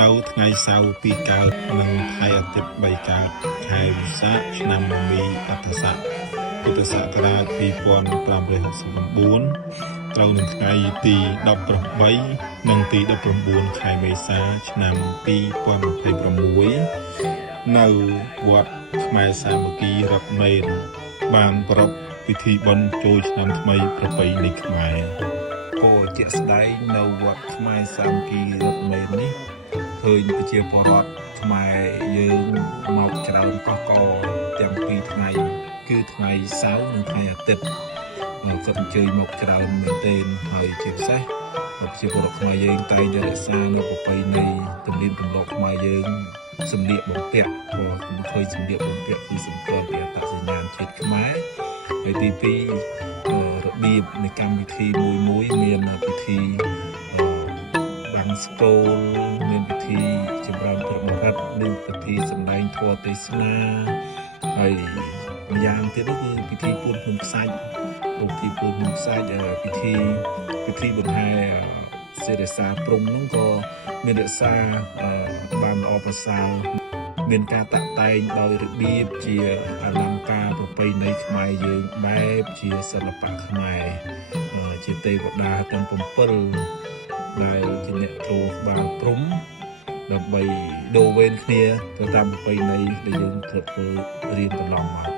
នៅថ្ងៃសៅរ៍ពីកើតនិងថ្ងៃអាទិត្យ3កើតខែវិសាខឆ្នាំមីអត្តស័កពុទ្ធសករាជ2569ត្រូវនឹងថ្ងៃទី18និងទី19ខែមេសាឆ្នាំ2026នៅវត្តខ្មែរសាមគ្គីរតមេនបានប្រារព្ធពិធីបុណ្យចូលឆ្នាំថ្មីប្រពៃណីខ្មែរពោលជាក់ស្ដែងនៅវត្តខ្មែរសាមគ្គីរតមេននេះឃើញប្រជាពលរដ្ឋខ្មែរយើងមកច្រើនកកកទាំងពីរថ្ងៃគឺថ្ងៃសៅរ៍និងថ្ងៃអាទិត្យគាត់អញ្ជើញមកច្រើនមែនទែនហើយជាពិសេសប្រជាពលរដ្ឋខ្មែរយើងតែងតែរក្សានៅប្រពៃណីទំនៀមទម្លាប់ខ្មែរយើងសម្លៀកបំពាក់ក៏ឃើញសម្លៀកបំពាក់គឺសម្គាល់ពីអត្តសញ្ញាណជាតិខ្មែរហើយទី2របៀបនៃកម្មវិធីមួយមានពិធីបង្សុកូលមានពិធីចម្រើនព្រះមហិទ្ធមានពិធីសម្ដែងធម៌ទេសនាហើយម្យ៉ាងទៀតនោះគឺពិធីពួនភ្នំខ្សាច់ពិធីពួនភ្នំខ្សាច់ពិធីបង្ហាសិរិសាព្រំនោះក៏មានរក្សាបានល្អប្រសើរមានការតាក់តែងដោយរបៀបជាអលង្ការប្រពៃណីខ្មែរយើងបែបជាសិល្បៈខ្មែរជាទេវតាទាំង7ដែលជាអ្នកគ្រូក្បាលព្រំដើម្បីដូរវេនគ្នាទៅតាមប្រពៃណីដែលយើងធ្លាប់ធ្វើរៀនកន្លងមក